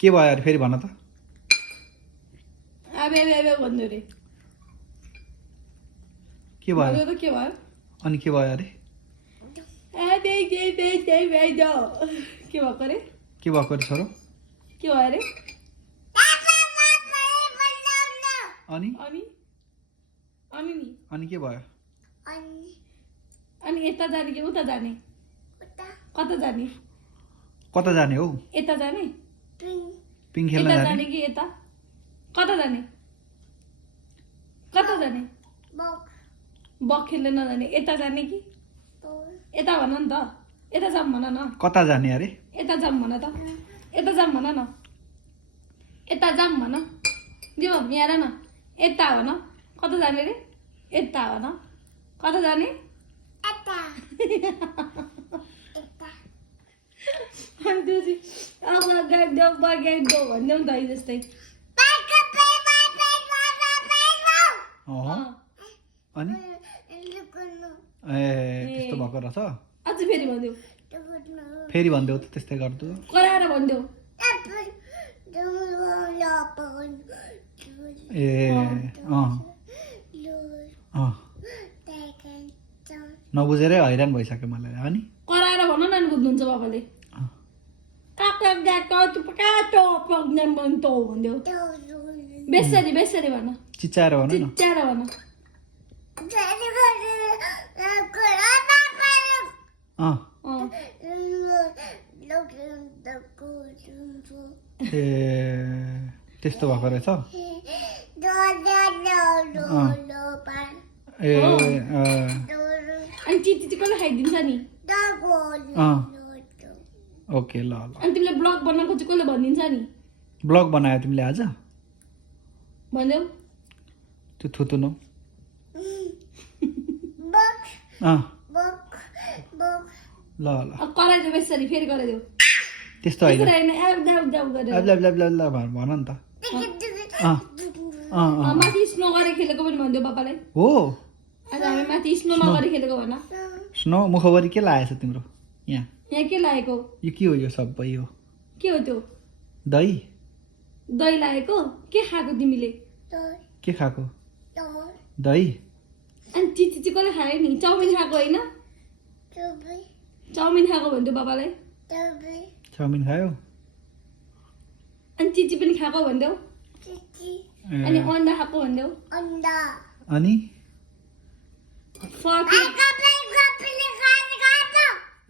के भयो अरे फेरि भन त आबे आबे आबे भन्दै रे के भयो भन्दै त के भयो अनि के भयो अरे ए दे दे दे दे दे के भएको रे के भएको अरे छोरो के भयो रे अनि अनि अनि नि अनि के भयो अनि यता जाने कि उता जाने कता जाने कता जाने हौ यता जाने पिङ खेल्न यता जाने जाने कि यता कता जाने कता जाने बक खेल्न नजाने यता जाने कि यता भन नि त यता जाऊँ भन न कता जाने अरे यता जाऊँ भन त यता जाऊँ भन न यता जाऊँ भन दियो यहाँ न यता भन कता जाने रे यता भन कता जाने अनि त्यो चाहिँ अब गाइदो बगाइदो भनिदेऊ न त है जस्तै अनि ए त्यस्तो भएको रहेछ अझ फेरि भनिदेऊ फेरि भनिदेऊ त त्यस्तै गर्दो कराएर भनिदेऊ ए अँ अँ नबुझेरै हैरान भइसक्यो मलाई अनि कराएर भन न अनि बुझ्नुहुन्छ बाबाले काका गाका टुपकाटो प्रोग्राम बन्तो भनिदेऊ बेसरी बेसरी भन चिच्चाएर भन न चिच्चाएर भन अँ ए त्यस्तो भएको रहेछ ए अनि चिची चाहिँ कसले खाइदिन्छ नि ओके ल ल अनि तिमीले ब्लग बनाएको चाहिँ कसले भनिदिन्छ नि ब्लग बनायो तिमीले आज भनिदेऊ त्यो थुतुनो अँ ल ल अब कराइदेऊ बेसरी फेरि कराइदेऊ त्यस्तो होइन त्यसरी होइन एब जाउ जाउ गरेर भन नि त अँ अँ अँ माथि स्नो गरे खेलेको पनि भनिदेऊ पापालाई हो आज हामी माथि स्नोमा गरे खेलेको भन स्नो मुखभरि के लागेछ तिम्रो यहाँ यहाँ के लागेको यो के हो यो सबै हो के हो त्यो दही दही लागेको के खाएको तिमीले के खाएको दही अनि चिची चाहिँ कसले खायो नि चाउमिन खाएको होइन चाउमिन खाएको भनिदेऊ बाबालाई चाउमिन खायो अनि चिची पनि खाएको भनिदेऊ अनि ए, अन्डा खाएको भनिदेऊ अनि फर्की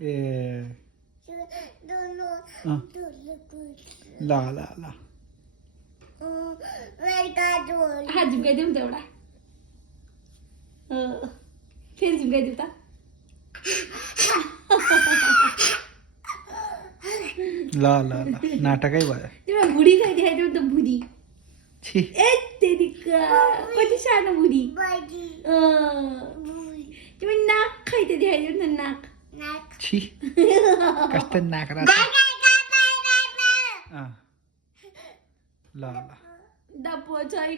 ए अँ, ल ल ल हात झुम्काइदेऊ नि त एउटा फेरि झुम्काइदेऊ त ल ल ल नाटकै भयो तिमीलाई भुडी खाइदिखाइदेऊ नि त भुडी छि ए तेरिका कति सानो भुडी तिमी नाक खाइदिए देखाइदेऊ नि त नाक छि कस्तो नाक र ल ल डप्पो छैन